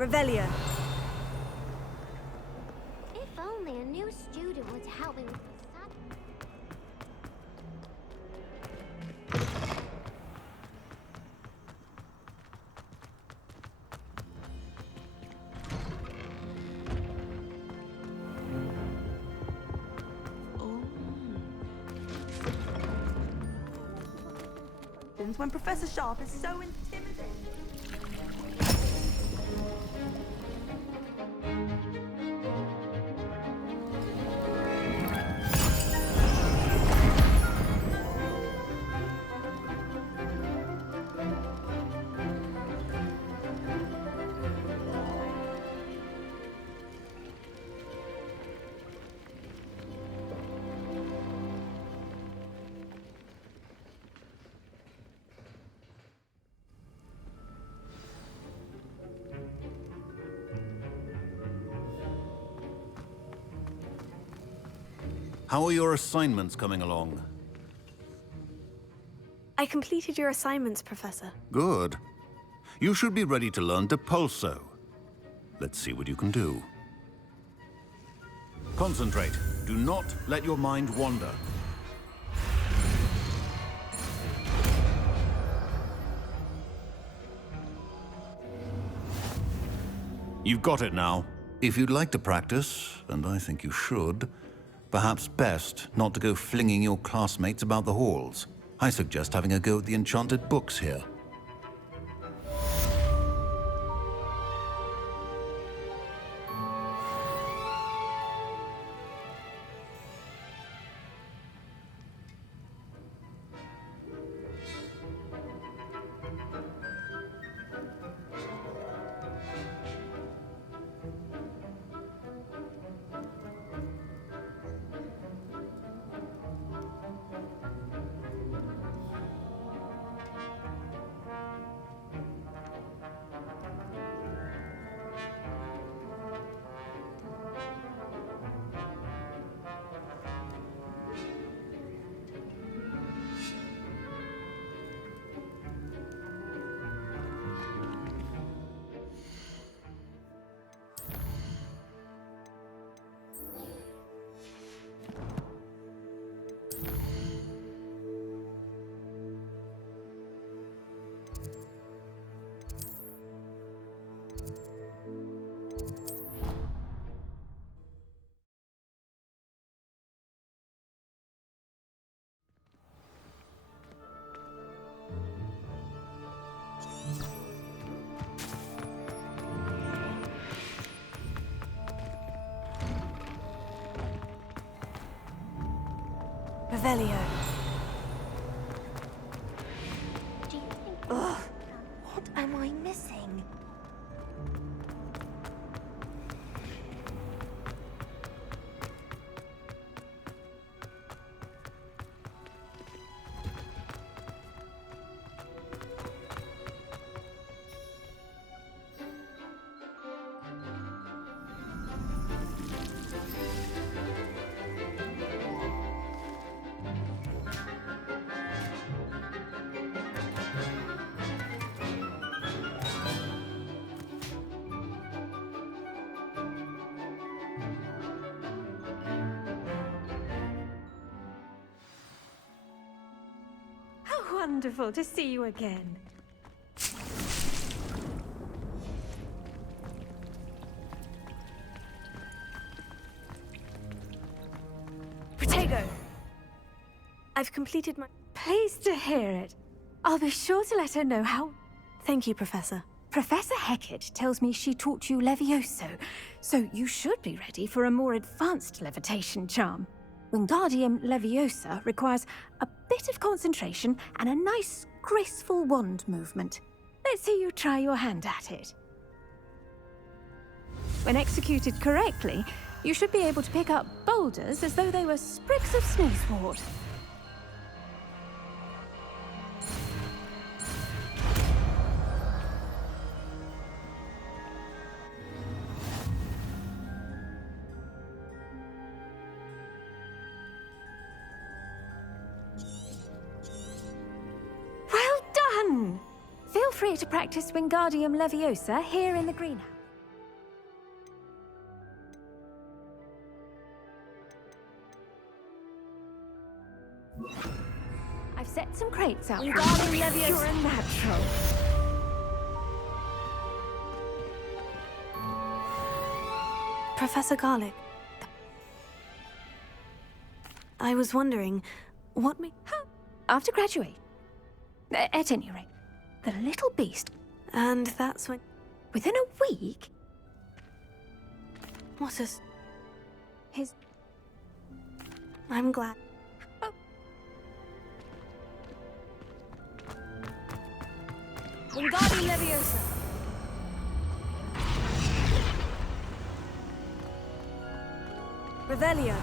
Revelio. If only a new student would help me with this sub. When Professor Sharp is so intimidating. How are your assignments coming along? I completed your assignments, Professor. Good. You should be ready to learn Depulso. Let's see what you can do. Concentrate. Do not let your mind wander. You've got it now. If you'd like to practice, and I think you should, perhaps best not to go flinging your classmates about the halls. I suggest having a go at the enchanted books here. Revelio. Do you think? Ugh, what am I missing? Wonderful to see you again. Protego! I've completed my... Pleased to hear it. I'll be sure to let her know how... Thank you, Professor. Professor Hecat tells me she taught you Levioso, so you should be ready for a more advanced levitation charm. Wingardium Leviosa requires a bit of concentration and a nice, graceful wand movement. Let's see you try your hand at it. When executed correctly, you should be able to pick up boulders as though they were sprigs of snooswort. Well done! Feel free to practice Wingardium Leviosa here in the greenhouse. set some crates out. Wingardium Leviosa. You're a natural. Professor Garlic. I was wondering, what made... After graduate. At any rate, the little beast, And that's when... within a week, What is... his... I'm glad. Wingardium Leviosa. Revelio.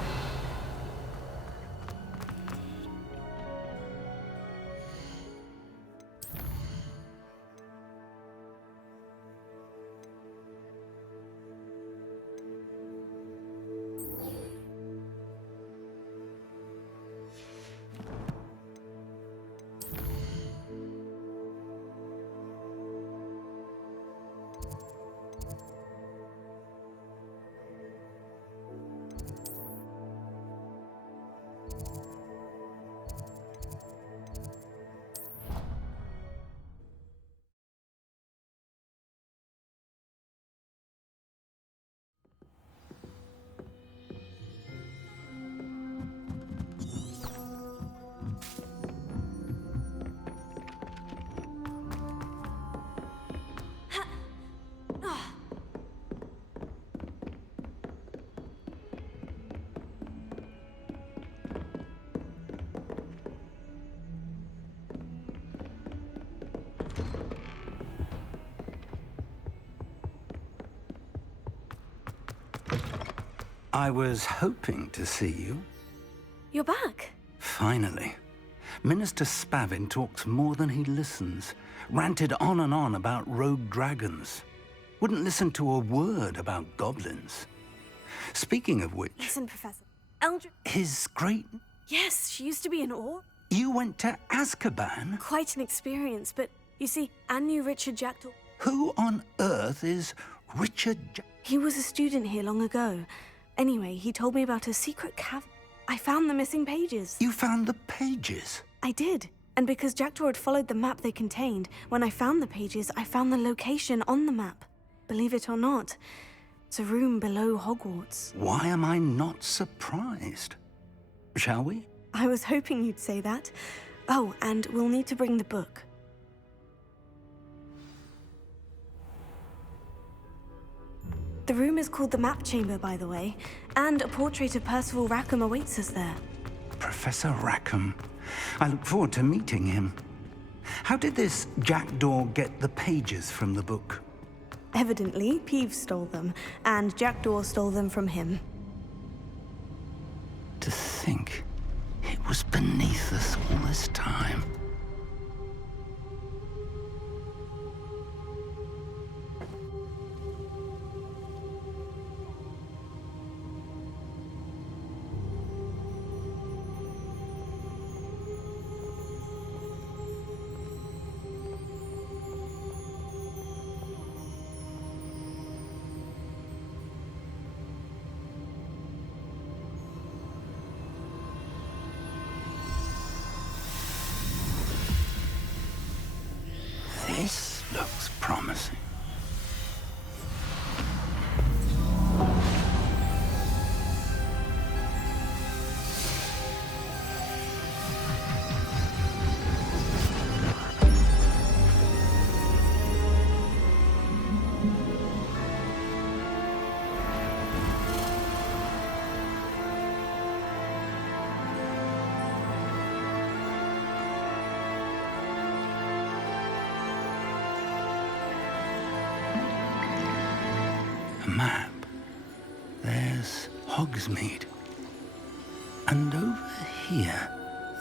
I was hoping to see you. You're back. Finally. Minister Spavin talks more than he listens. Ranted on and on about rogue dragons. Wouldn't listen to a word about goblins. Speaking of which, Listen, Professor. Eldritch... his great... Yes, she used to be an orc. You went to Azkaban? Quite an experience, but you see, Anne knew Richard Jackdaw. Who on earth is Richard He was a student here long ago. Anyway, he told me about a secret cavern. I found the missing pages. You found the pages? I did. And because Jackdaw had followed the map they contained, when I found the pages, I found the location on the map. Believe it or not, it's a room below Hogwarts. Why am I not surprised? Shall we? I was hoping you'd say that. Oh, and we'll need to bring the book. The room is called the Map Chamber, by the way, and a portrait of Percival Rackham awaits us there. Professor Rackham. I look forward to meeting him. How did this Jackdaw get the pages from the book? Evidently, Peeves stole them, and Jackdaw stole them from him. To think it was beneath us all this time. This looks promising. A map. There's Hogsmeade. And over here,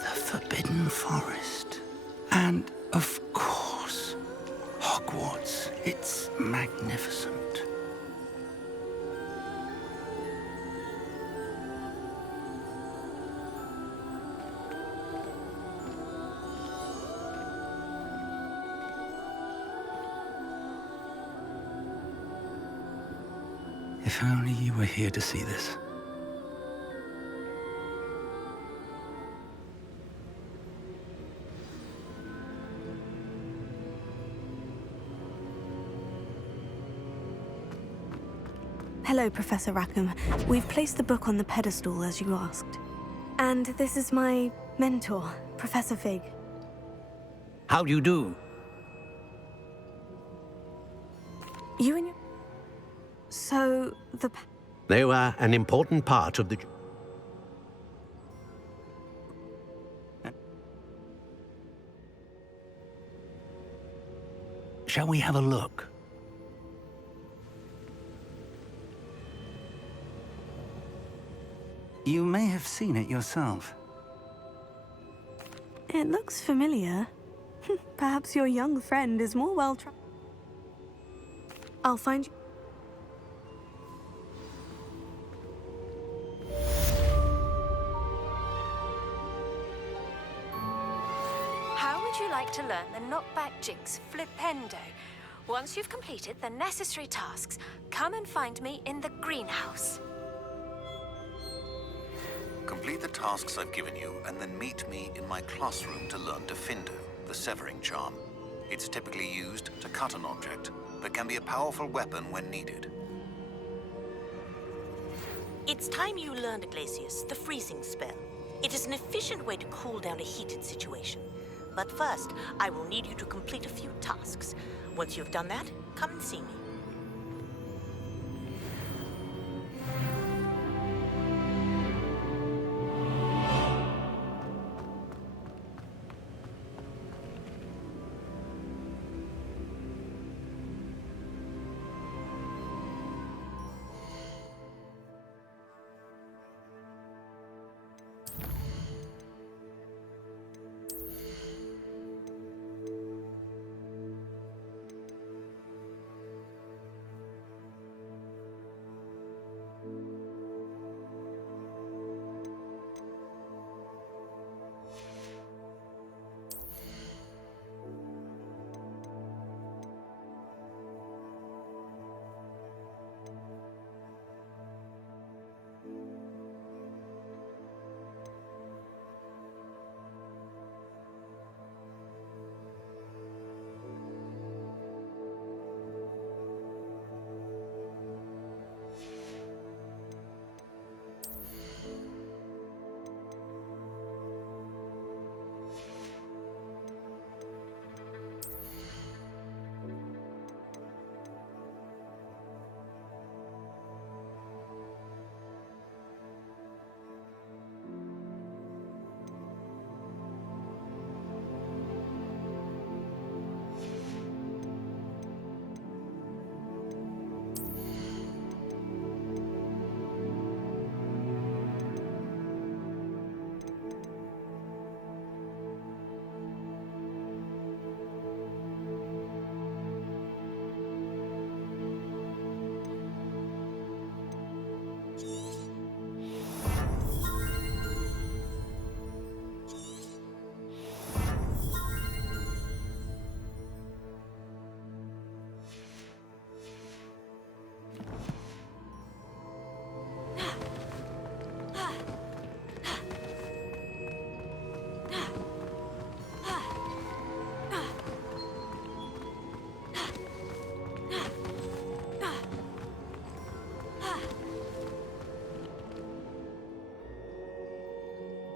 the Forbidden Forest. And, of course, Hogwarts. It's magnificent. If only you were here to see this. Hello, Professor Rackham. We've placed the book on the pedestal as you asked. And this is my mentor, Professor Fig. How do you do? You and your... So, the... They were an important part of the... Shall we have a look? You may have seen it yourself. It looks familiar. Perhaps your young friend is more well-trained. I'll find you... How would you like to learn the knockback jinx flipendo? Once you've completed the necessary tasks, come and find me in the greenhouse. Complete the tasks I've given you, and then meet me in my classroom to learn Defendo, the severing charm. It's typically used to cut an object, but can be a powerful weapon when needed. It's time you learned, Glacius, the freezing spell. It is an efficient way to cool down a heated situation. But first, I will need you to complete a few tasks. Once you've done that, come and see me.